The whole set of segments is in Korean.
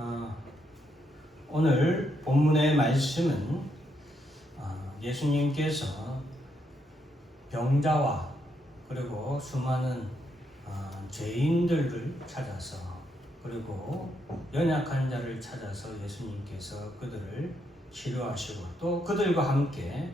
어, 오늘 본문의 말씀은 어, 예수님께서 병자와 그리고 수많은 어, 죄인들을 찾아서 그리고 연약한 자를 찾아서 예수님께서 그들을 치료하시고 또 그들과 함께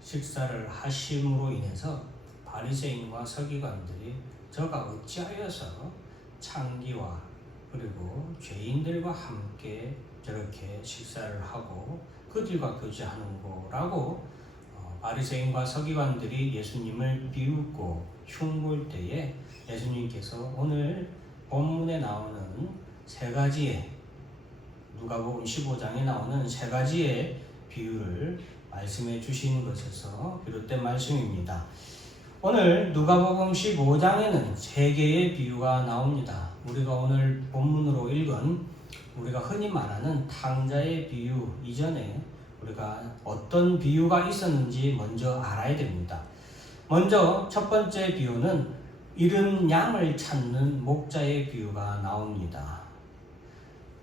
식사를 하심으로 인해서 바리새인과 서기관들이 저가 어찌하여서 창기와 그리고 죄인들과 함께 저렇게 식사를 하고 그들과 교제하는 거라고 어, 바리새인과 서기관들이 예수님을 비웃고 흉볼 때에 예수님께서 오늘 본문에 나오는 세 가지의 누가복음 15장에 나오는 세 가지의 비유를 말씀해 주신 것에서 비롯된 말씀입니다. 오늘 누가복음 15장에는 세 개의 비유가 나옵니다. 우리가 오늘 본문으로 읽은 우리가 흔히 말하는 탕자의 비유 이전에 우리가 어떤 비유가 있었는지 먼저 알아야 됩니다. 먼저 첫 번째 비유는 잃은 양을 찾는 목자의 비유가 나옵니다.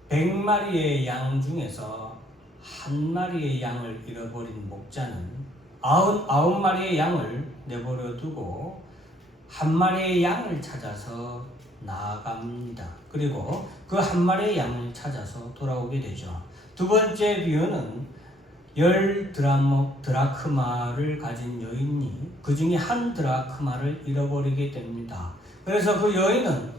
백마리의 양 중에서 한 마리의 양을 잃어버린 목자는 아흔 아홉 마리의 양을 내버려 두고 한 마리의 양을 찾아서 나아갑니다. 그리고 그 한 마리의 양을 찾아서 돌아오게 되죠. 두 번째 비유는 열 드라크마를 가진 여인이 그 중에 한 드라크마를 잃어버리게 됩니다. 그래서 그 여인은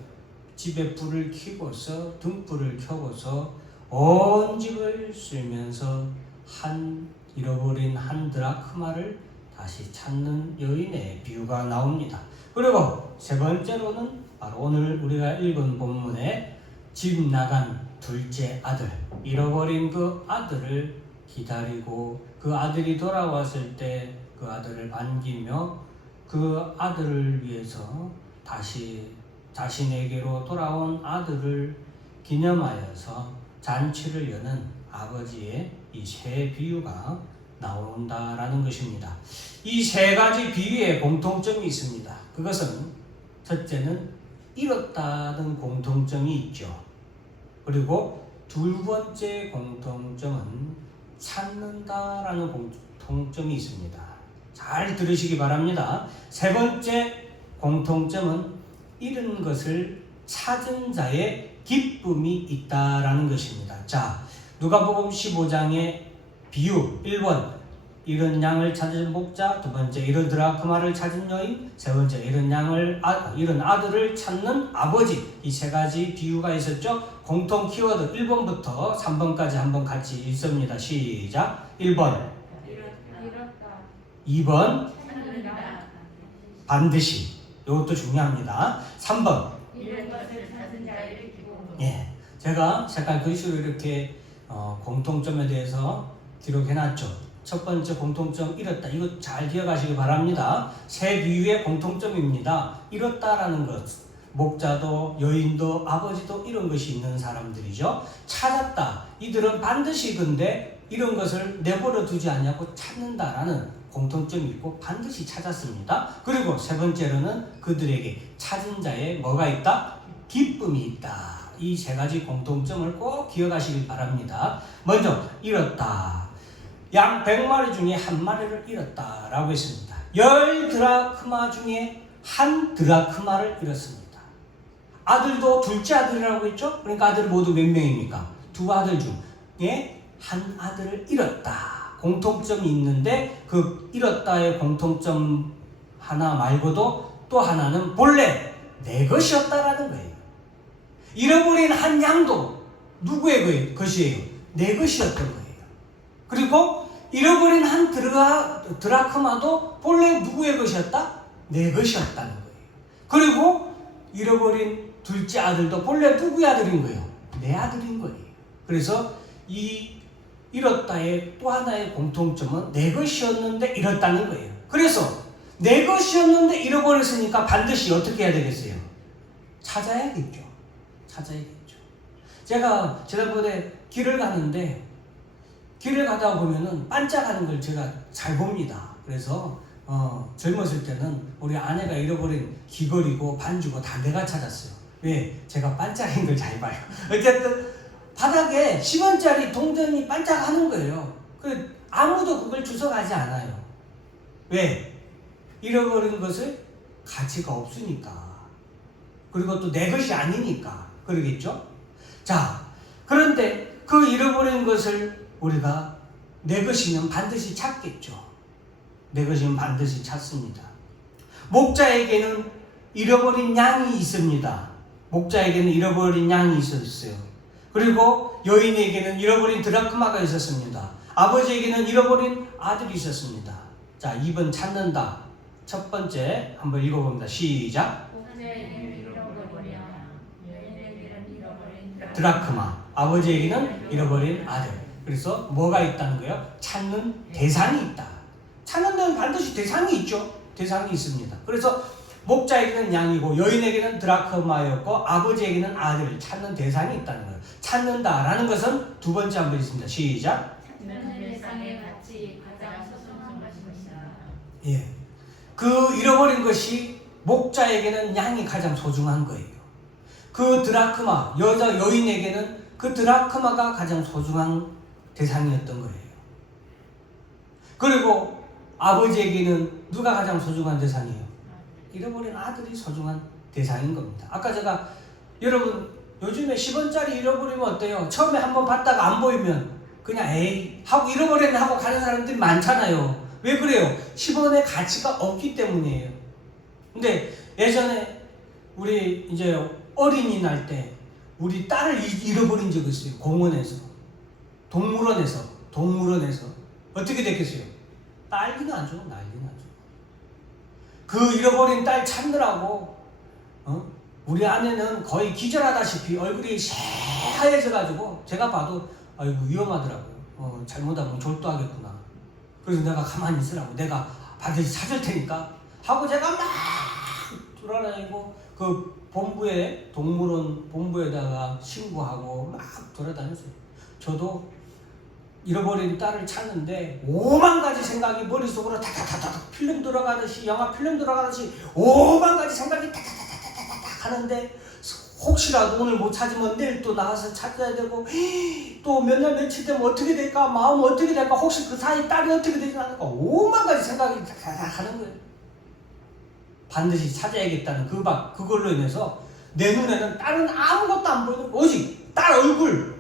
집에 불을 켜고서 등불을 켜고서 온 집을 쓸면서 한 잃어버린 한 드라크마를 다시 찾는 여인의 비유가 나옵니다. 그리고 세 번째로는 바로 오늘 우리가 읽은 본문에 집 나간 둘째 아들 잃어버린 그 아들을 기다리고 그 아들이 돌아왔을 때 그 아들을 반기며 그 아들을 위해서 다시 자신에게로 돌아온 아들을 기념하여서 잔치를 여는 아버지의 이 세 비유가 나온다라는 것입니다. 이 세 가지 비유의 공통점이 있습니다. 그것은 첫째는 잃었다는 공통점이 있죠. 그리고 두 번째 공통점은 찾는다라는 공통점이 있습니다. 잘 들으시기 바랍니다. 세 번째 공통점은 잃은 것을 찾은 자의 기쁨이 있다라는 것입니다. 자, 누가복음 15장의 비유 1번 잃은 양을 찾은 목자, 두 번째 잃은 드라크마를 찾은 여인, 세 번째 잃은 양을 아, 잃은 아들을 찾는 아버지 이 세 가지 비유가 있었죠. 공통 키워드 1번부터 3번까지 한번 같이 읽습니다. 시작. 1번, 잃었다. 2번 찾는다. 반드시 이것도 중요합니다. 3번 예, 제가 색깔 글씨로 이렇게 어, 공통점에 대해서 기록해놨죠. 첫 번째 공통점 잃었다. 이거 잘 기억하시기 바랍니다. 세 비유의 공통점입니다. 잃었다라는 것. 목자도 여인도 아버지도 이런 것이 있는 사람들이죠. 찾았다. 이들은 반드시 근데 이런 것을 내버려 두지 않냐고 찾는다라는 공통점이 있고 반드시 찾았습니다. 그리고 세 번째로는 그들에게 찾은 자의 뭐가 있다? 기쁨이 있다. 이 세 가지 공통점을 꼭 기억하시길 바랍니다. 먼저 잃었다. 양 100마리 중에 한 마리를 잃었다 라고 했습니다. 열 드라크마 중에 한 드라크마를 잃었습니다. 아들도 둘째 아들이라고 했죠? 그러니까 아들 모두 몇 명입니까? 두 아들 중에 한 아들을 잃었다. 공통점이 있는데 그 잃었다의 공통점 하나 말고도 또 하나는 본래 내 것이었다라는 거예요. 잃어버린 한 양도 누구의 것이에요? 내 것이었던 거예요. 그리고 잃어버린 한 드라, 드라크마도 본래 누구의 것이었다? 내 것이었다는 거예요. 그리고 잃어버린 둘째 아들도 본래 누구의 아들인 거예요? 내 아들인 거예요. 그래서 이 잃었다의 또 하나의 공통점은 내 것이었는데 잃었다는 거예요. 그래서 내 것이었는데 잃어버렸으니까 반드시 어떻게 해야 되겠어요? 찾아야겠죠. 찾아야겠죠. 제가 지난번에 길을 가는데 길을 가다 보면은 반짝하는 걸 제가 잘 봅니다. 그래서 어, 젊었을 때는 우리 아내가 잃어버린 귀걸이고 반주고 다 내가 찾았어요. 왜? 제가 반짝인 걸 잘 봐요. 어쨌든 바닥에 10원짜리 동전이 반짝하는 거예요. 그 아무도 그걸 주워가지 않아요. 왜? 잃어버린 것을 가치가 없으니까. 그리고 또 내 것이 아니니까. 그러겠죠? 자, 그런데 그 잃어버린 것을 우리가 내 것이면 반드시 찾겠죠. 내 것이면 반드시 찾습니다. 목자에게는 잃어버린 양이 있습니다. 목자에게는 잃어버린 양이 있었어요. 그리고 여인에게는 잃어버린 드라크마가 있었습니다. 아버지에게는 잃어버린 아들이 있었습니다. 자, 2번 찾는다. 첫 번째 한번 읽어봅니다. 시작. 드라크마. 아버지에게는 잃어버린 아들. 그래서 뭐가 있다는 거예요? 찾는 대상이 있다. 찾는 데는 반드시 대상이 있죠. 대상이 있습니다. 그래서 목자에게는 양이고 여인에게는 드라크마였고 아버지에게는 아들을 찾는 대상이 있다는 거예요. 찾는다라는 것은 두 번째 한번 있습니다. 시작. 예. 그 잃어버린 것이 목자에게는 양이 가장 소중한 거예요. 그 드라크마, 여자 여인에게는 그 드라크마가 가장 소중한 대상이었던 거예요. 그리고 아버지에게는 누가 가장 소중한 대상이에요? 잃어버린 아들이 소중한 대상인 겁니다. 아까 제가 여러분 요즘에 10원짜리 잃어버리면 어때요? 처음에 한번 봤다가 안 보이면 그냥 에이 하고 잃어버렸네 하고 가는 사람들이 많잖아요. 왜 그래요? 10원의 가치가 없기 때문이에요. 근데 예전에 우리 이제 어린이날 때 우리 딸을 잃- 잃어버린 적이 있어요. 공원에서 동물원에서 동물원에서 어떻게 됐겠어요? 난리가 안 줘, 난리가 안 줘. 그 잃어버린 딸 찾느라고 어? 우리 아내는 거의 기절하다시피 얼굴이 새하얘져가지고 제가 봐도 아이고 위험하더라고요. 어, 잘못하면 졸도하겠구나. 그래서 내가 가만히 있으라고 내가 반드시 찾을 테니까 하고 제가 막 돌아다니고 그 본부에 동물원 본부에다가 신고하고 막 돌아다녔어요. 저도 잃어버린 딸을 찾는데 오만 가지 생각이 머릿속으로 다다다다 필름 들어가듯이 영화 필름 들어가듯이 오만 가지 생각이 다다다다다다 하는데 혹시라도 오늘 못 찾으면 내일 또 나가서 찾아야 되고 또 몇 날 며칠 되면 어떻게 될까 마음 어떻게 될까 혹시 그 사이 딸이 어떻게 되지 않을까 오만 가지 생각이 다다다 하는 거예요. 반드시 찾아야겠다는 그박 그걸로 인해서 내 눈에는 딸은 아무것도 안 보이는 오직 딸 얼굴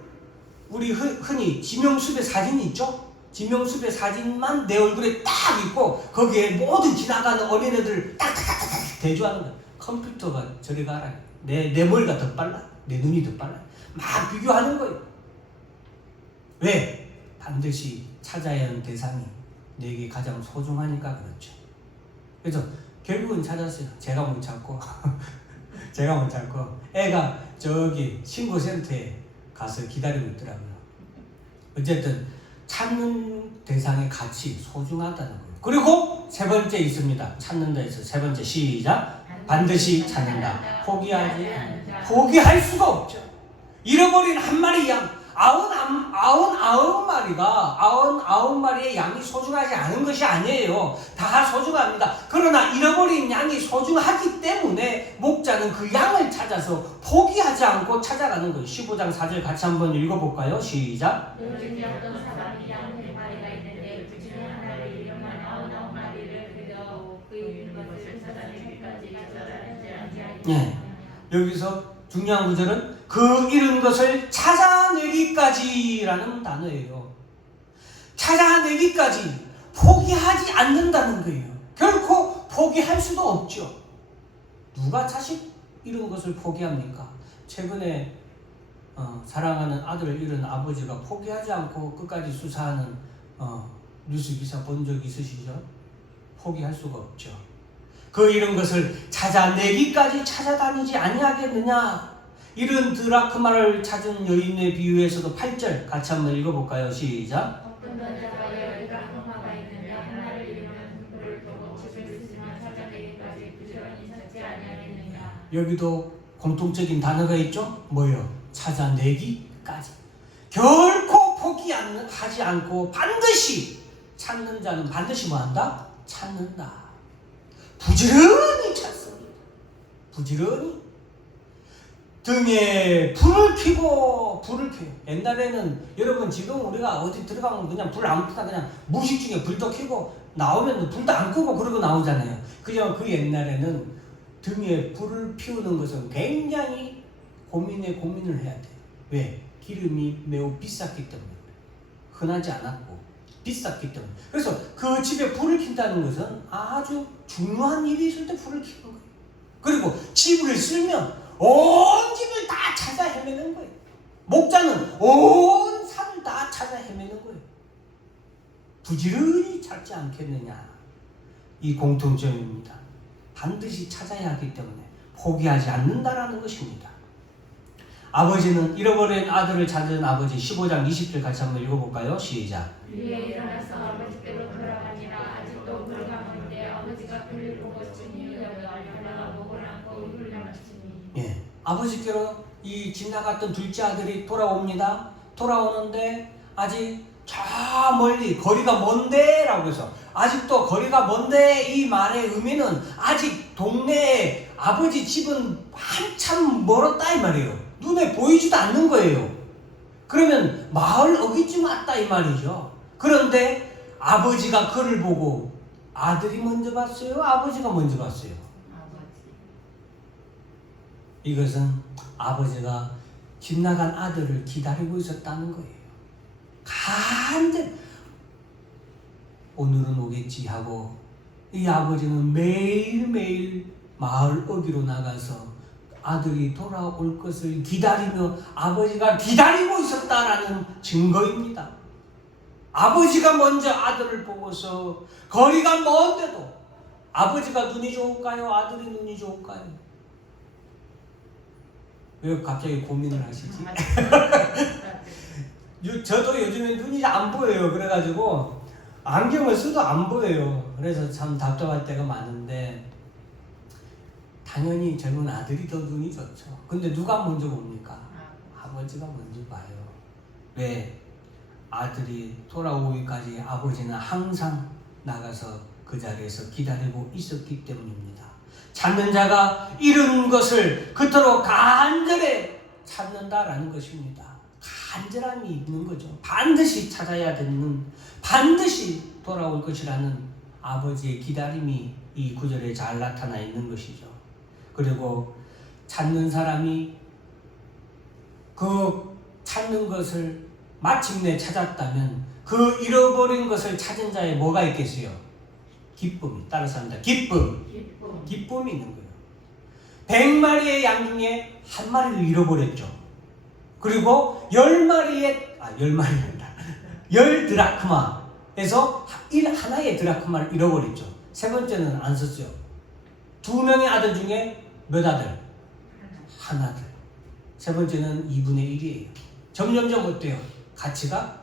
우리 흔- 흔히 지명수배 사진이 있죠? 지명수배 사진만 내 얼굴에 딱 있고 거기에 모든 지나가는 어린애들 딱딱딱딱 대조하는 거야. 컴퓨터가 저리 가라. 내, 내 머리가 더 빨라. 내 눈이 더 빨라. 막 비교하는 거예요. 왜? 반드시 찾아야 하는 대상이 내게 가장 소중하니까 그렇죠. 그래서 결국은 찾았어요. 제가 못 찾고 제가 못 찾고 애가 저기 신고센터에 가서 기다리고 있더라고요. 어쨌든 찾는 대상의 가치 소중하다는 거예요. 그리고 세 번째 있습니다. 찾는 데에서 세 번째 시작. 반드시 찾는다. 포기하지. 포기할 수가 없죠. 잃어버린 한 마리 양, 아흔 안- 아흔 아홉 마리가 아흔 아홉 마리의 양이 소중하지 않은 것이 아니에요. 다 소중합니다. 그러나 잃어버린 양이 소중하기 때문에 목자는 그 양을 찾아서 포기하지 않고 찾아가는 거예요. 15장 4절 같이 한번 읽어볼까요? 시작. 예. 여기서 중요한 구절은 그 잃은 것을 찾아내기까지라는 단어예요. 찾아내기까지 포기하지 않는다는 거예요. 결코 포기할 수도 없죠. 누가 자식 잃은 것을 포기합니까? 최근에 어, 사랑하는 아들을 잃은 아버지가 포기하지 않고 끝까지 수사하는 어, 뉴스 기사 본 적 있으시죠? 포기할 수가 없죠. 그 잃은 것을 찾아내기까지 찾아다니지 아니하겠느냐? 이런 드라크마를 찾은 여인의 비유에서도 8절 같이 한번 읽어볼까요? 시작. 여기도 공통적인 단어가 있죠? 뭐요? 찾아내기까지. 결코 포기하지 않고 반드시 찾는 자는 반드시 뭐한다? 찾는다. 부지런히 찾습니다. 부지런히. 등에 불을 켜고 불을 켜요. 옛날에는 여러분 지금 우리가 어디 들어가면 그냥 불 아무 때나 그냥 무식 중에 불도 켜고 나오면 불도 안 끄고 그러고 나오잖아요. 그냥 그 옛날에는 등에 불을 피우는 것은 굉장히 고민에 고민을 해야 돼. 왜? 기름이 매우 비쌌기 때문에. 흔하지 않았고 비쌌기 때문에. 그래서 그 집에 불을 킨다는 것은 아주 중요한 일이 있을 때 불을 켜는 거예요. 그리고 집을 쓸면 온 집을 다 찾아 헤매는 거예요. 목자는 온 산을 다 찾아 헤매는 거예요. 부지런히 찾지 않겠느냐. 이 공통점입니다. 반드시 찾아야 하기 때문에 포기하지 않는다라는 것입니다. 아버지는 잃어버린 아들을 찾은 아버지 15장 20절 같이 한번 읽어볼까요? 시작. 위에 일어나서 아버지께로 돌아가니라 아직도 불가는데 아버지가 그를 보고 주니 목을 안고 예. 아버지께로 이 지나갔던 둘째 아들이 돌아옵니다. 돌아오는데 아직 저 멀리 거리가 먼데라고 해서 아직도 거리가 먼데 이 말의 의미는 아직 동네에 아버지 집은 한참 멀었다 이 말이에요. 눈에 보이지도 않는 거예요. 그러면 마을 어기쯤 왔다 이 말이죠. 그런데 아버지가 그를 보고 아들이 먼저 봤어요. 아버지가 먼저 봤어요. 이것은 아버지가 집 나간 아들을 기다리고 있었다는 거예요. 간절 오늘은 오겠지 하고 이 아버지는 매일매일 마을 어기로 나가서 아들이 돌아올 것을 기다리며 아버지가 기다리고 있었다라는 증거입니다. 아버지가 먼저 아들을 보고서 거리가 먼데도 아버지가 눈이 좋을까요? 아들이 눈이 좋을까요? 왜 갑자기 고민을 하시지? 요- 저도 요즘에 눈이 안 보여요. 그래가지고 안경을 써도 안 보여요. 그래서 참 답답할 때가 많은데 당연히 젊은 아들이 더 눈이 좋죠. 근데 누가 먼저 봅니까? 아버지가 먼저 봐요. 왜? 아들이 돌아오기까지 아버지는 항상 나가서 그 자리에서 기다리고 있었기 때문입니다. 찾는 자가 잃은 것을 그토록 간절히 찾는다라는 것입니다. 간절함이 있는 거죠. 반드시 찾아야 되는, 반드시 돌아올 것이라는 아버지의 기다림이 이 구절에 잘 나타나 있는 것이죠. 그리고 찾는 사람이 그 찾는 것을 마침내 찾았다면 그 잃어버린 것을 찾은 자에 뭐가 있겠어요? 기쁨이 따라서 합니다. 기쁨. 기쁨 기쁨이 있는 거예요. 백 마리의 양 중에 한 마리를 잃어버렸죠. 그리고 열 마리의 아 열 마리란다. 열 드라크마에서 일 하나의 드라크마를 잃어버렸죠. 세 번째는 안 썼죠. 두 명의 아들 중에 몇 아들? 한 아들. 세 번째는 2분의 1이에요. 점점점 어때요? 가치가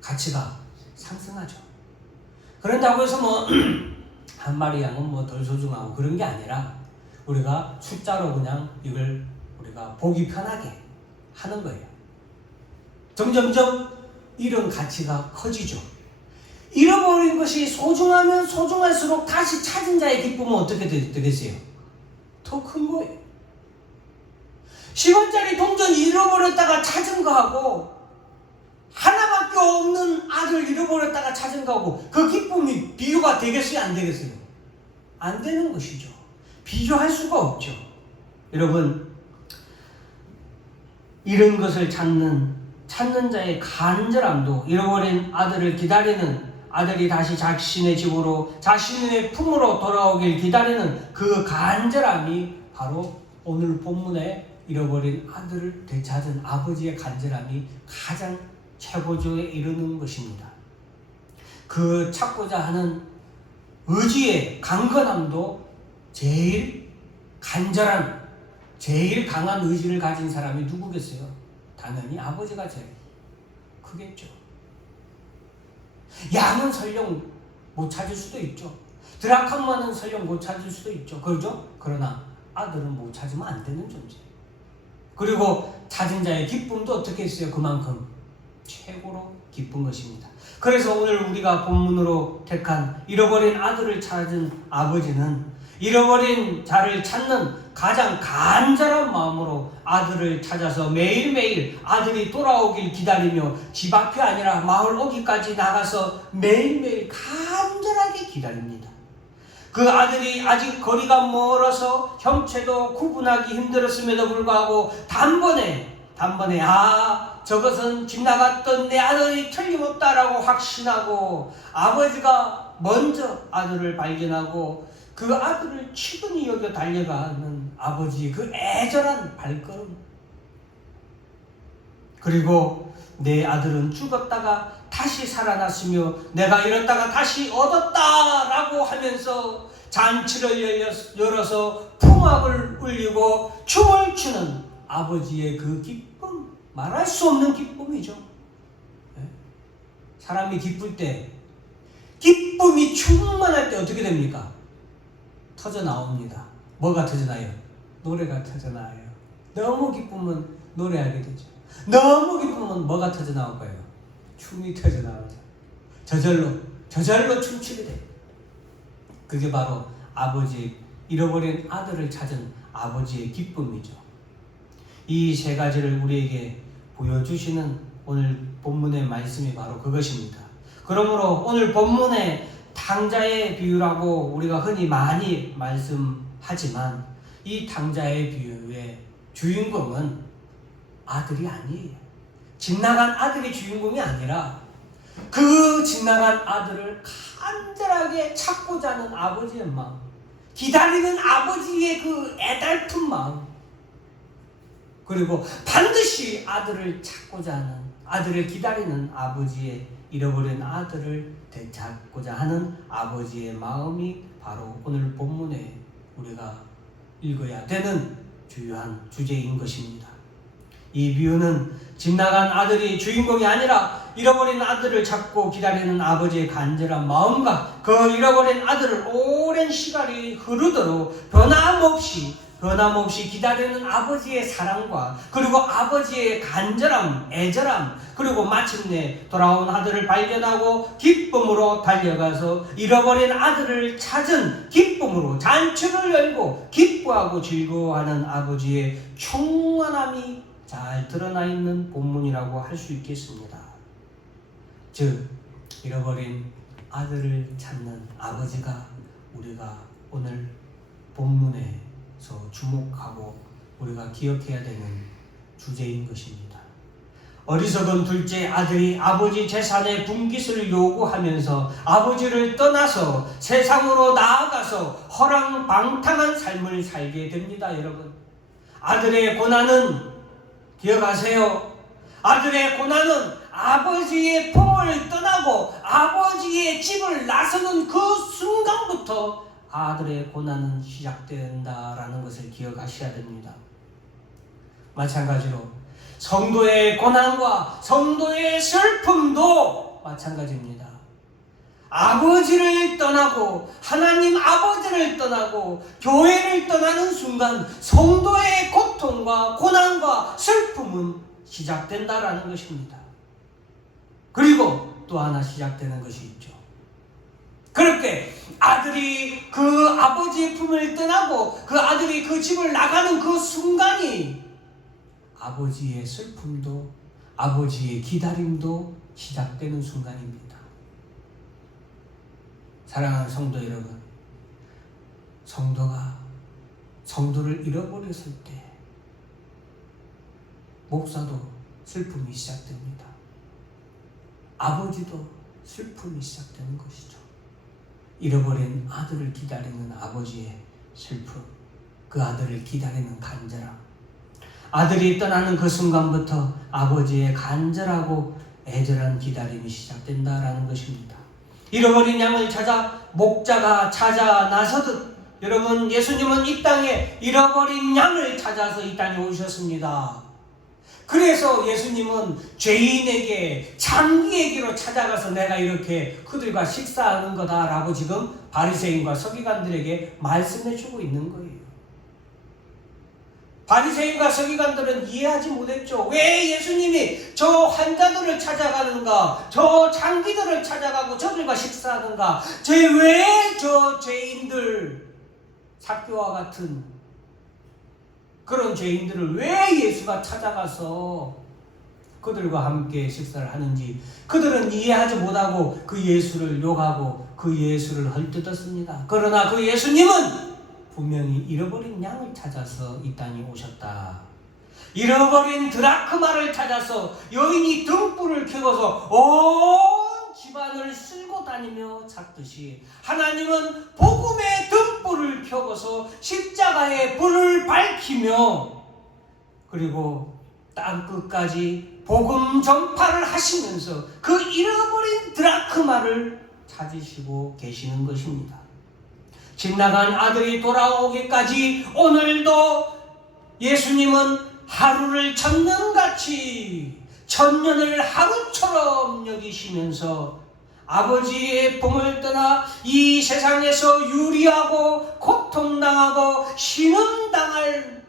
가치가 상승하죠. 그런다고 해서 뭐 한 마리 양은 뭐 덜 소중하고 그런 게 아니라 우리가 숫자로 그냥 이걸 우리가 보기 편하게 하는 거예요. 점점점 이런 가치가 커지죠. 잃어버린 것이 소중하면 소중할수록 다시 찾은 자의 기쁨은 어떻게 되- 되겠어요? 더 큰 거예요. 10원짜리 동전 잃어버렸다가 찾은 거하고 하나밖에 없는 아들 잃어버렸다가 찾은 거하고 그 기쁨이 비교가 되겠어요? 안 되겠어요? 안 되는 것이죠. 비교할 수가 없죠. 여러분, 잃은 것을 찾는 찾는 자의 간절함도 잃어버린 아들을 기다리는 아들이 다시 자신의 집으로 자신의 품으로 돌아오길 기다리는 그 간절함이 바로 오늘 본문에 잃어버린 아들을 되찾은 아버지의 간절함이 가장 최고조에 이르는 것입니다. 그 찾고자 하는 의지의 강건함도 제일 간절한, 제일 강한 의지를 가진 사람이 누구겠어요? 당연히 아버지가 제일 크겠죠. 양은 설령 못 찾을 수도 있죠. 드라칸마는 설령 못 찾을 수도 있죠. 그러죠? 그러나 아들은 못 찾으면 안 되는 존재. 그리고 찾은 자의 기쁨도 어떻게 했어요? 그만큼 최고로 기쁜 것입니다. 그래서 오늘 우리가 본문으로 택한 잃어버린 아들을 찾은 아버지는 잃어버린 자를 찾는 가장 간절한 마음으로 아들을 찾아서 매일매일 아들이 돌아오길 기다리며 집 앞이 아니라 마을 오기까지 나가서 매일매일 간절하게 기다립니다. 그 아들이 아직 거리가 멀어서 형체도 구분하기 힘들었음에도 불구하고 단번에 단번에 아 저것은 집 나갔던 내 아들이 틀림없다라고 확신하고 아버지가 먼저 아들을 발견하고 그 아들을 치근히 여겨 달려가는 아버지의 그 애절한 발걸음 그리고 내 아들은 죽었다가 다시 살아났으며 내가 잃었다가 다시 얻었다라고 하면서 잔치를 열어서 풍악을 울리고 춤을 추는 아버지의 그 기쁨 말할 수 없는 기쁨이죠. 예? 사람이 기쁠 때 기쁨이 충만할 때 어떻게 됩니까? 터져 나옵니다. 뭐가 터져 나요? 노래가 터져 나요. 너무 기쁘면 노래하게 되죠. 너무 기쁘면 뭐가 터져 나올까요? 춤이 터져 나오죠. 저절로 저절로 춤추게 돼. 그게 바로 아버지 잃어버린 아들을 찾은 아버지의 기쁨이죠. 이 세 가지를 우리에게 보여주시는 오늘 본문의 말씀이 바로 그것입니다. 그러므로 오늘 본문의 탕자의 비유라고 우리가 흔히 많이 말씀하지만 이 탕자의 비유의 주인공은 아들이 아니에요. 집 나간 아들이 주인공이 아니라 그집 나간 아들을 간절하게 찾고자 하는 아버지의 마음, 기다리는 아버지의 그 애달픈 마음, 그리고 반드시 아들을 찾고자 하는 아들을 기다리는 아버지의 잃어버린 아들을 되찾고자 하는 아버지의 마음이 바로 오늘 본문에 우리가 읽어야 되는 주요한 주제인 것입니다. 이 비유는 집 나간 아들이 주인공이 아니라 잃어버린 아들을 찾고 기다리는 아버지의 간절한 마음과 그 잃어버린 아들을 오랜 시간이 흐르도록 변함없이 변함없이 기다리는 아버지의 사랑과 그리고 아버지의 간절함, 애절함 그리고 마침내 돌아온 아들을 발견하고 기쁨으로 달려가서 잃어버린 아들을 찾은 기쁨으로 잔치를 열고 기뻐하고 즐거워하는 아버지의 충만함이 잘 드러나 있는 본문이라고 할 수 있겠습니다. 즉 잃어버린 아들을 찾는 아버지가 우리가 오늘 본문에 서 주목하고 우리가 기억해야 되는 주제인 것입니다. 어리석은 둘째 아들이 아버지 재산의 분깃을 요구하면서 아버지를 떠나서 세상으로 나아가서 허랑방탕한 삶을 살게 됩니다, 여러분. 아들의 고난은 기억하세요. 아들의 고난은 아버지의 품을 떠나고 아버지의 집을 나서는 그 순간부터 아들의 고난은 시작된다라는 것을 기억하셔야 됩니다. 마찬가지로 성도의 고난과 성도의 슬픔도 마찬가지입니다. 아버지를 떠나고 하나님 아버지를 떠나고 교회를 떠나는 순간 성도의 고통과 고난과 슬픔은 시작된다라는 것입니다. 그리고 또 하나 시작되는 것이 있죠. 그렇게 아들이 그 아버지의 품을 떠나고 그 아들이 그 집을 나가는 그 순간이 아버지의 슬픔도 아버지의 기다림도 시작되는 순간입니다. 사랑하는 성도 여러분, 성도가 성도를 잃어버렸을 때 목사도 슬픔이 시작됩니다. 아버지도 슬픔이 시작되는 것이죠. 잃어버린 아들을 기다리는 아버지의 슬픔, 그 아들을 기다리는 간절함. 아들이 떠나는 그 순간부터 아버지의 간절하고 애절한 기다림이 시작된다라는 것입니다. 잃어버린 양을 찾아 목자가 찾아 나서듯 여러분 예수님은 이 땅에 잃어버린 양을 찾아서 이 땅에 오셨습니다. 그래서 예수님은 죄인에게 장기에게로 찾아가서 내가 이렇게 그들과 식사하는 거다라고 지금 바리새인과 서기관들에게 말씀해 주고 있는 거예요. 바리새인과 서기관들은 이해하지 못했죠. 왜 예수님이 저 환자들을 찾아가는가? 저 장기들을 찾아가고 저들과 식사하는가? 제 왜 저 죄인들 사교와 같은 그런 죄인들을 왜 예수가 찾아가서 그들과 함께 식사를 하는지 그들은 이해하지 못하고 그 예수를 욕하고 그 예수를 헐뜯었습니다. 그러나 그 예수님은 분명히 잃어버린 양을 찾아서 이 땅에 오셨다. 잃어버린 드라크마를 찾아서 여인이 등불을 켜고서 온 집안을 쓸고 다니며 찾듯이 하나님은 복음의 등 불을 켜고서 십자가의 불을 밝히며 그리고 땅 끝까지 복음 전파를 하시면서 그 잃어버린 드라크마를 찾으시고 계시는 것입니다. 집 나간 아들이 돌아오기까지 오늘도 예수님은 하루를 천년같이 천년을 하루처럼 여기시면서 아버지의 품을 떠나 이 세상에서 유리하고 고통당하고 신음당할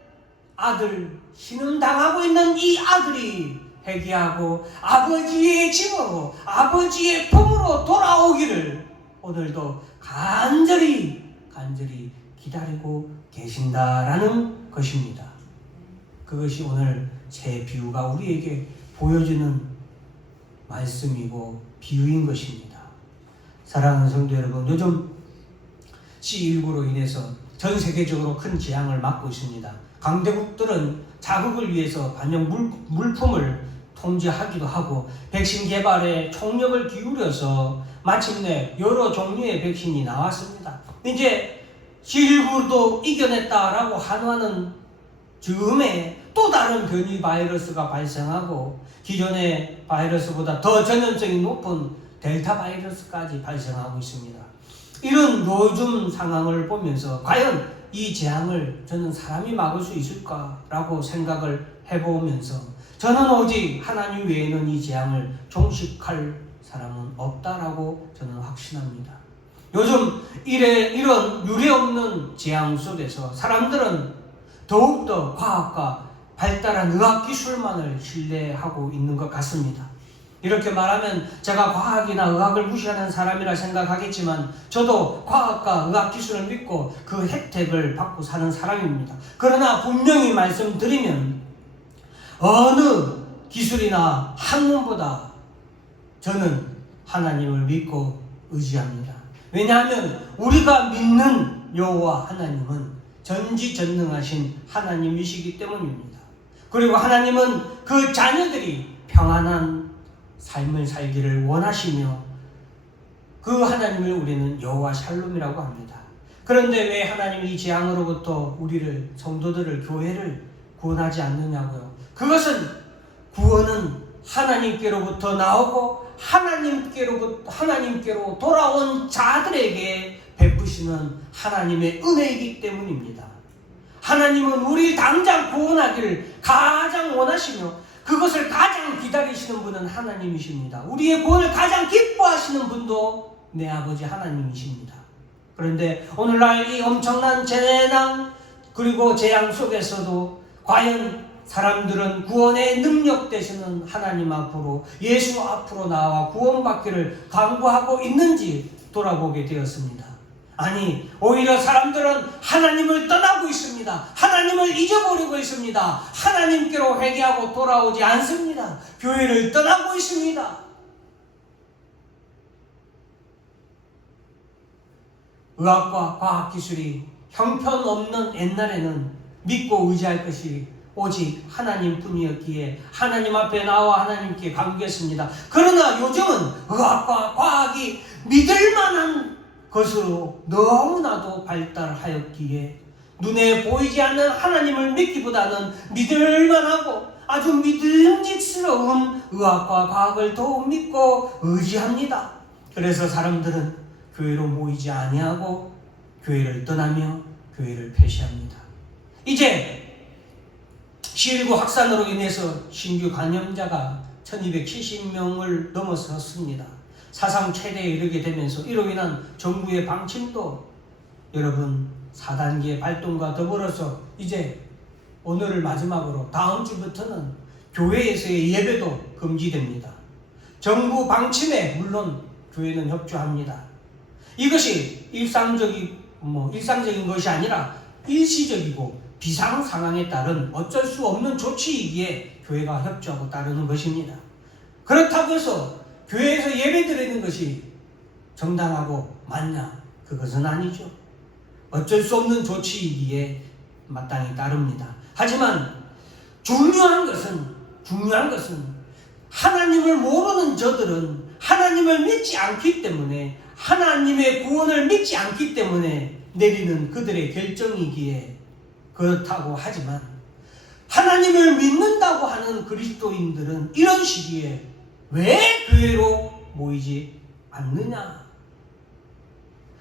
아들, 신음당하고 있는 이 아들이 회개하고 아버지의 집으로 아버지의 품으로 돌아오기를 오늘도 간절히 간절히 기다리고 계신다라는 것입니다. 그것이 오늘 제 비유가 우리에게 보여주는 말씀이고 비유인 것입니다. 사랑하는 성도 여러분, 요즘 C19로 인해서 전 세계적으로 큰 재앙을 맞고 있습니다. 강대국들은 자국을 위해서 반영 물, 물품을 통제하기도 하고 백신 개발에 총력을 기울여서 마침내 여러 종류의 백신이 나왔습니다. 이제 C19도 이겨냈다라고 한화는 즈음에 또 다른 변이 바이러스가 발생하고 기존의 바이러스보다 더 전염성이 높은 델타 바이러스까지 발생하고 있습니다. 이런 요즘 상황을 보면서 과연 이 재앙을 저는 사람이 막을 수 있을까라고 생각을 해보면서 저는 오직 하나님 외에는 이 재앙을 종식할 사람은 없다라고 저는 확신합니다. 요즘 이래, 이런 유례 없는 재앙 속에서 사람들은 더욱더 과학과 발달한 의학 기술만을 신뢰하고 있는 것 같습니다. 이렇게 말하면 제가 과학이나 의학을 무시하는 사람이라 생각하겠지만 저도 과학과 의학 기술을 믿고 그 혜택을 받고 사는 사람입니다. 그러나 분명히 말씀드리면 어느 기술이나 학문보다 저는 하나님을 믿고 의지합니다. 왜냐하면 우리가 믿는 여호와 하나님은 전지전능하신 하나님이시기 때문입니다. 그리고 하나님은 그 자녀들이 평안한 삶을 살기를 원하시며 그 하나님을 우리는 여호와 샬롬이라고 합니다. 그런데 왜 하나님이 이 재앙으로부터 우리를 성도들을 교회를 구원하지 않느냐고요? 그것은 구원은 하나님께로부터 나오고 하나님께로부터 하나님께로 돌아온 자들에게 베푸시는 하나님의 은혜이기 때문입니다. 하나님은 우리 당장 구원하기를 가장 원하시며 그것을 가장 기다리시는 분은 하나님이십니다. 우리의 구원을 가장 기뻐하시는 분도 내 아버지 하나님이십니다. 그런데 오늘날 이 엄청난 재난 그리고 재앙 속에서도 과연 사람들은 구원의 능력 되시는 하나님 앞으로 예수 앞으로 나와 구원받기를 강구하고 있는지 돌아보게 되었습니다. 아니, 오히려 사람들은 하나님을 떠나고 있습니다. 하나님을 잊어버리고 있습니다. 하나님께로 회개하고 돌아오지 않습니다. 교회를 떠나고 있습니다. 의학과 과학기술이 형편없는 옛날에는 믿고 의지할 것이 오직 하나님 뿐이었기에 하나님 앞에 나와 하나님께 감겼습니다. 그러나 요즘은 의학과 과학이 믿을 만한 것으로 너무나도 발달하였기에 눈에 보이지 않는 하나님을 믿기보다는 믿을 만하고 아주 믿음직스러운 의학과 과학을 더욱 믿고 의지합니다. 그래서 사람들은 교회로 모이지 아니하고 교회를 떠나며 교회를 폐쇄합니다. 이제 19 확산으로 인해서 신규 감염자가 1270명을 넘어섰습니다. 사상 최대에 이르게 되면서 이로 인한 정부의 방침도 여러분 4단계 발동과 더불어서 이제 오늘을 마지막으로 다음 주부터는 교회에서의 예배도 금지됩니다. 정부 방침에 물론 교회는 협조합니다. 이것이 일상적이 뭐 일상적인 것이 아니라 일시적이고 비상 상황에 따른 어쩔 수 없는 조치이기에 교회가 협조하고 따르는 것입니다. 그렇다고 해서 교회에서 예배 드리는 것이 정당하고 맞냐? 그것은 아니죠. 어쩔 수 없는 조치이기에 마땅히 따릅니다. 하지만 중요한 것은 중요한 것은 하나님을 모르는 저들은 하나님을 믿지 않기 때문에 하나님의 구원을 믿지 않기 때문에 내리는 그들의 결정이기에 그렇다고 하지만 하나님을 믿는다고 하는 그리스도인들은 이런 시기에 왜 교회로 모이지 않느냐?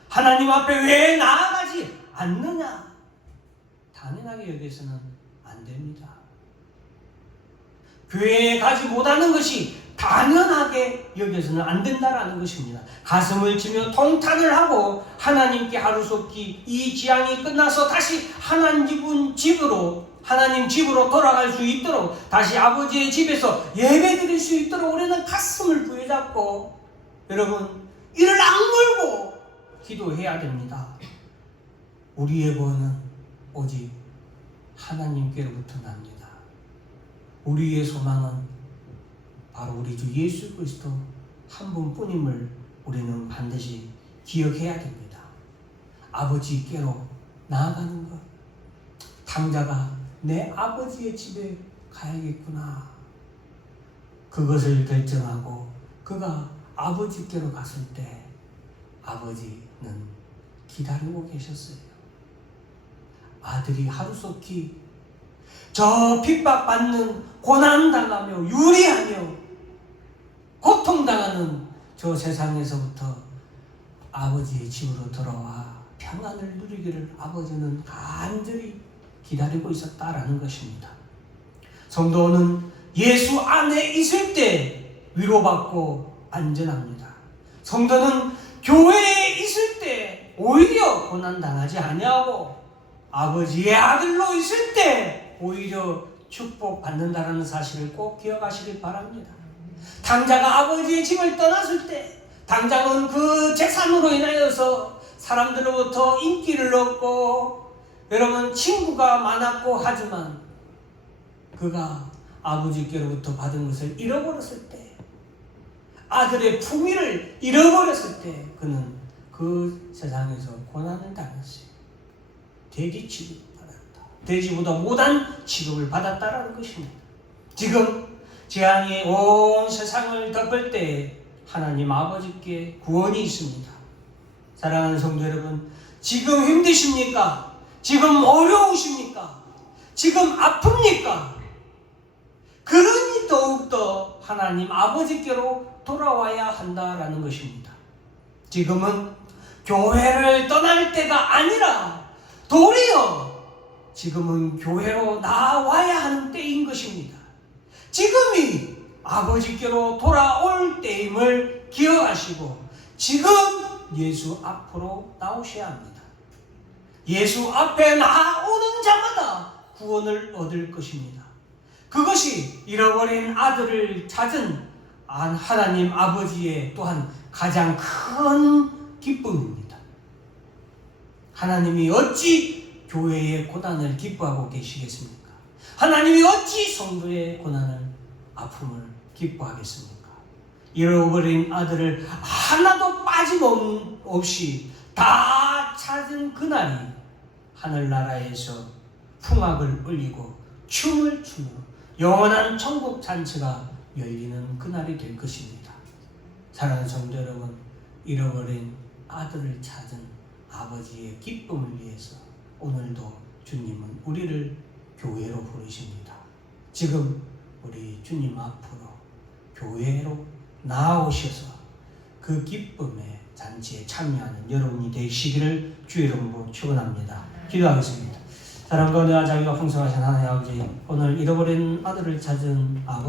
하나님 앞에 왜 나아가지 않느냐? 당연하게 여기서는 안 됩니다. 교회에 가지 못하는 것이 당연하게 여기서는 안 된다라는 것입니다. 가슴을 치며 통탄을 하고 하나님께 하루속히 이 지향이 끝나서 다시 하나님 집으로 하나님 집으로 돌아갈 수 있도록 다시 아버지의 집에서 예배 드릴 수 있도록 우리는 가슴을 부여잡고 여러분 이를 악물고 기도해야 됩니다. 우리의 구원은 오직 하나님께로부터 납니다. 우리의 소망은 바로 우리 주 예수 그리스도 한 분뿐임을 우리는 반드시 기억해야 됩니다. 아버지께로 나아가는 것. 당자가 내 아버지의 집에 가야겠구나. 그것을 결정하고 그가 아버지께로 갔을 때 아버지는 기다리고 계셨어요. 아들이 하루속히 저 핍박받는 고난당하며 유리하며 고통당하는 저 세상에서부터 아버지의 집으로 돌아와 평안을 누리기를 아버지는 간절히 기다리고 있었다라는 것입니다. 성도는 예수 안에 있을 때 위로받고 안전합니다. 성도는 교회에 있을 때 오히려 고난당하지 아니하고 아버지의 아들로 있을 때 오히려 축복받는다라는 사실을 꼭 기억하시길 바랍니다. 당자가 아버지의 집을 떠났을 때 당장은 그 재산으로 인하여서 사람들로부터 인기를 얻고 여러분 친구가 많았고 하지만 그가 아버지께로부터 받은 것을 잃어버렸을 때 아들의 품위를 잃어버렸을 때 그는 그 세상에서 고난을 당했어요. 돼지 취급을 받았다. 돼지보다 못한 취급을 받았다라는 것입니다. 지금 재앙이 온 세상을 덮을 때 하나님 아버지께 구원이 있습니다. 사랑하는 성도 여러분, 지금 힘드십니까? 지금 어려우십니까? 지금 아픕니까? 그러니 더욱더 하나님 아버지께로 돌아와야 한다라는 것입니다. 지금은 교회를 떠날 때가 아니라 도리어 지금은 교회로 나와야 하는 때인 것입니다. 지금이 아버지께로 돌아올 때임을 기억하시고 지금 예수 앞으로 나오셔야 합니다. 예수 앞에 나오는 자마다 구원을 얻을 것입니다. 그것이 잃어버린 아들을 찾은 안- 하나님 아버지의 또한 가장 큰 기쁨입니다. 하나님이 어찌 교회의 고난을 기뻐하고 계시겠습니까? 하나님이 어찌 성도의 고난을 아픔을 기뻐하겠습니까? 잃어버린 아들을 하나도 빠짐없이 다 찾은 그날이 하늘나라에서 풍악을 울리고 춤을 추며 영원한 천국 잔치가 열리는 그날이 될 것입니다. 사랑하는 성도 여러분, 잃어버린 아들을 찾은 아버지의 기쁨을 위해서 오늘도 주님은 우리를 교회로 부르십니다. 지금 우리 주님 앞으로 교회로 나오셔서 그 기쁨의 잔치에 참여하는 여러분이 되시기를 주의 이름으로 축원합니다. 기도하겠습니다. 사랑과 은혜와 자비가 풍성하신 하나님 아버지 오늘 잃어버린 아들을 찾은 아버지